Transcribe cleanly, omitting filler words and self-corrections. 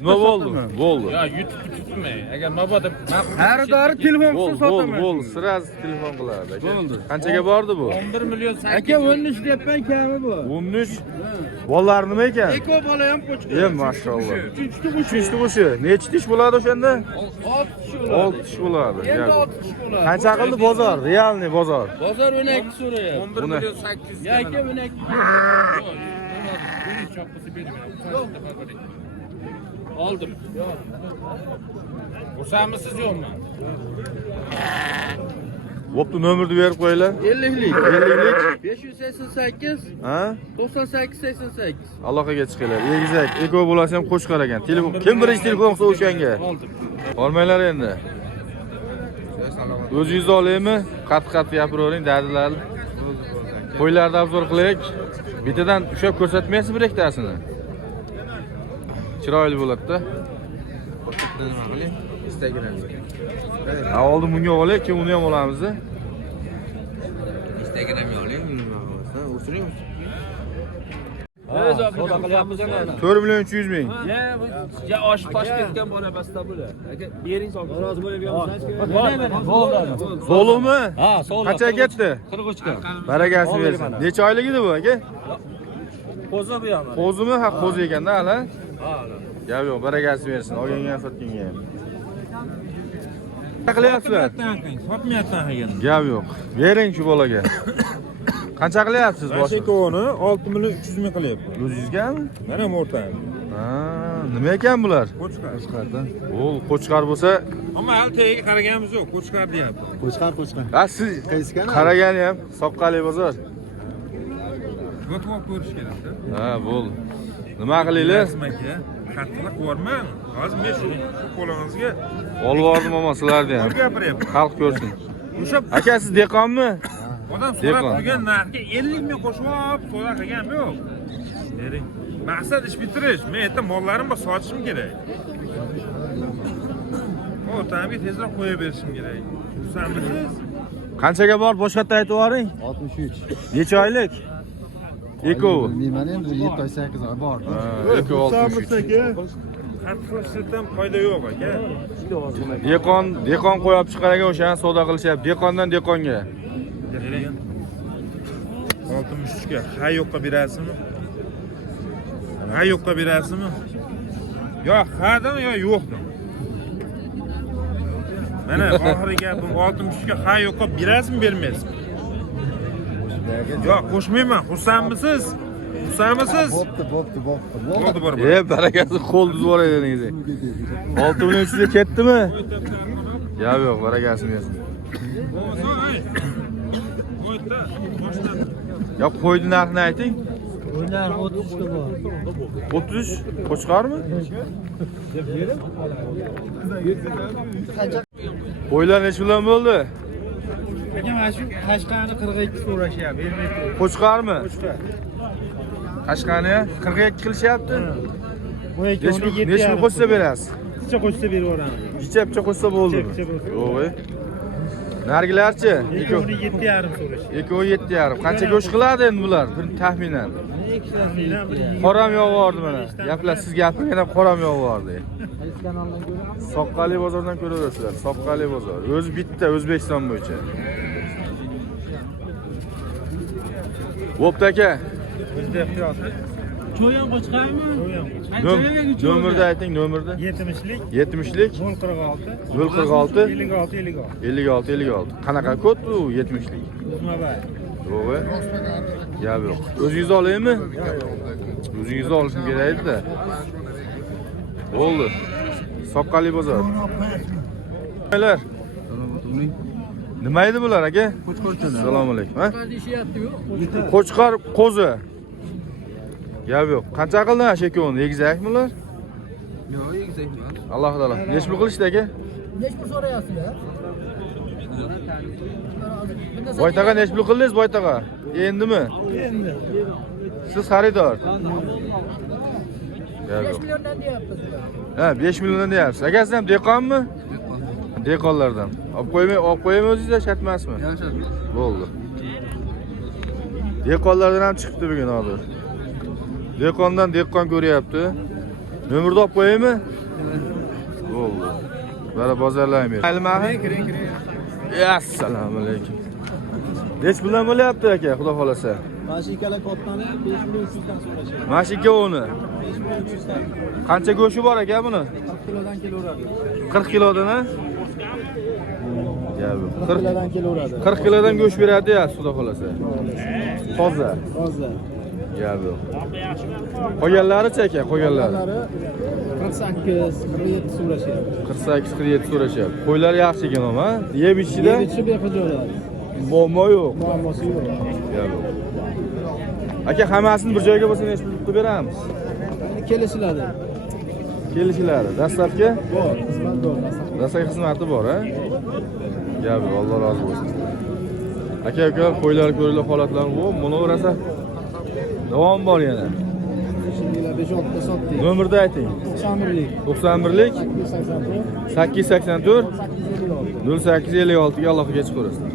Nima bo'ldi? Bo'ldi. Ya YouTube tutma. Agar mabodo Har dori telefonsiz sotaman. Bo'ldi. Siraz telefon qiladi. Qanchaga bordi bu? 11 million 8. Aka 13 deyapman kami bu. 13. Bolalar nima ekan? Eko bola ham qo'chqa. Mashallah. 3 tug'ish. 3 tug'ishi. Necha tish bo'ladi o'shanda? 6 tish bo'ladi. 6 tish bo'ladi. Endi 6 tish bo'ladi. Qancha qildi bozor? Realniy bozor. Bozor 12 so'rayapti. 11 million 800. Ya aka 12. Oldim. O'samisiz yo'qmi? Bo'pti, nomerni berib qo'yinglar. 50lik. 50lik. 588 Ha? 98 88. Aloqaga chiqinglar. Egizak, eko bo'lasa ham qo'shqar ekan. Telefon, kim birinchi telefon qilsa o'shanga. Oldim. Olmanglar endi. O'zingizni olaymi? Qat-qat gapiravering, dadilarni. Qo'ylarni obzor qilaylik. Bitadan ushlab ko'rsatmaysiz bir ikkitasini. Chiroyli bo'ladi-da. Ha, oldin bunga olaylik, keyin uni ham olamiz. Instagramga oling, o'chiring. Savdo qilyapmiz ana. 4 million 300 ming. Ya oshib toshib ketgan bola basta bo'la. Aka, bering sol. Rozi bo'laveramiz. So'limi? Ha, sol. Qancha ketdi? 43 ga. Barakasi bersin. Necha oylik edi bu, aka? Qo'zi bu ham. Qo'zimi? Ha, qo'zi ekanda, hali. Gap yo'q, barakasi bersin. Olganga ham sotganga ham. Nima qilyapsizlar? Sotmayapman degan. Gap yo'q. Bering shu bolaga. Qancha qilyapsiz boshqa? Mashekovni 6 million 300 ming qilyapman. O'zingizgami? Mana o'rtam. Ha, nima ekan bular? Qo'chqar. O, qo'chqar bo'lsa, Ammo hali tagiga qaraganimiz yo'q, qo'chqar deyapti. ha siz qaragani ham soqqali bozor. O'tib ko'rish kerak-da. Ha, bo'ldi. Nima qilaylar? Aka, qattiq borman. Hozir men shu qo'lingizga Olvordim ammo sizlarni ham. gapiryapman. Xalq ko'rsin. O'sha Aka, siz dehqonmi? odam so'rab Dehqon. turgan narxga 50 ming qo'shib olib, so'ra qilganim yo'q. Bering. Maqsad ish bitirish. Men aytdim, mollarim bor, sotishim kerak. O'rtamga tezroq qo'yib berishim kerak. Tushunamisiz? Qanchaga bor? Boshqatda aytib yuboring. 63. Necha oylik? Eko. Bilmayman endi 7 oy 8 oy bor. Ha, eko 63. Qattiqlashdan foyda yo'q aka. Dehqon qo'yib chiqar ekan, o'shani savdo qilishyapti. Dehqondan dehqonga. 63 ga ha yo'qqa berasizmi? Ha yo'qqa berasizmi? Yo hadimi yo yo'qmi? Mana oxirgi gapim 63 ga ha yo'qqa berasizmi, bermaysizmi? Yo'q, qo'shmayman. Xursandmisiz? Xursandmisiz? Bo'pti. Bo'ldi bor. Barakasi qo'l buzib yuboray dedingiz. 6 million 300 ga ketdimi? Gap yo'q, barakasini bersin. Ya qo'ydi narxini ayting. O'ynar 30 ga bor. 30 qo'chqarmi? Qo'ylar necha million bo'ldi? Aka mana shu Qashqarni 42 so'rashyapti, bermaydi. Qo'chqarmi? Qashqani 42 qilishyapti. Bu Necha ekoni pul qo'shsa berasiz? Necha qo'shsa berib yuboramiz. Picha qo'shsa bo'ldi. Picha bo'lsa. Yo'q. Nargilarchi? Ekoni 7,5 so'rashyapti. Eko 7,5. Qancha go'sht qiladi endi bular? Bir taxminan. Qoram yog'vordi mana. Gaplar siz gapirgan ham qoram yog'vordi. Soqqali bozordan ko'raverasizlar. Soqqali bozor. O'zi bitta O'zbekiston bo'yicha. Bo'pti aka. O'zida ixtiyor. Cho'yan qo'chqarmi? Nomerni ayting, nomerni. 70lik 70lik 046 046 56 56 56. Qanaqa kod bu 70lik? Uzmabay. Yo'q. Gap yo'q. O'zingiz olaymi? O'zingiz olishim kerak edi-da. Bo'ldi. Soqqali bozor. Nimalar? Nima edi bular aka? Assalomu alaykum. Ha? Qo'chqar qo'zi. Gap yo'q. Qancha qildi ha shekoni? Egizakmi ular? Yo'q, egizak emas. Alloh taolo. Necha pul qilishdi aka? Necha pul so'rayapsizlar? Boytaga necha pul qildingiz boytaga? Endimi? Endi. Siz xaridor. Gap 5 yo'q. milliondan deyapmiz. Ha, 5 milliondan deyapsiz. Akasi ham dehqonmi? Dehqonlardan. Olib qo'ymaymi o'zingiz shart emasmi? Yaxshi. Bo'ldi. Dehqonlardan ham chiqibdi bugun hozir. Dehqondan dehqon ko'ryapti. Nomerni olib qo'yaymi? Bo'ldi. Bana bozorlaymi. Mayli. Assalomu alaykum. Nech puldan bo'lyapti aka, xudo xolasa? Mana shu ikkala kottani 5300 dan so'rashyapti. Mana shu ikkovini. 5300 dan. Qancha go'shi bor aka buni? 40 kilodan kelaveradi. 40 kilodan a? Gapi. 40 kilodan kelaveradi. 40 kilodan go'sht beradi ya, xudo xolasa. Toza. Toza. Gapi. Qolganlari-chi aka, qolganlari? 48, 47 so'rashyapti. 48-47 so'rashyapti. Qo'ylar yaxshi ekan ama, yeb ichishida Yedichi beqijolar. muammo yo'q. Muammosi yo'q. Gapi. Aka, hammasini bir joyga bo'lsa nechta qilib beramiz? Endi kelishiladi. Kelishiladi. Dastlabki Bor, xizmat bor. dastlabki xizmati bor, ha? Gapi, Alloh rozi bo'lsin. Aka, qo'ylar ko'rilgan holatlar bu, buni o'rasa davom bor yana. Shuninglar 5-6 ta sotdik. Nomerni ayting. 91lik, 91lik 884, 884 856. 0856 ga aloqaga chiqaverasizlar.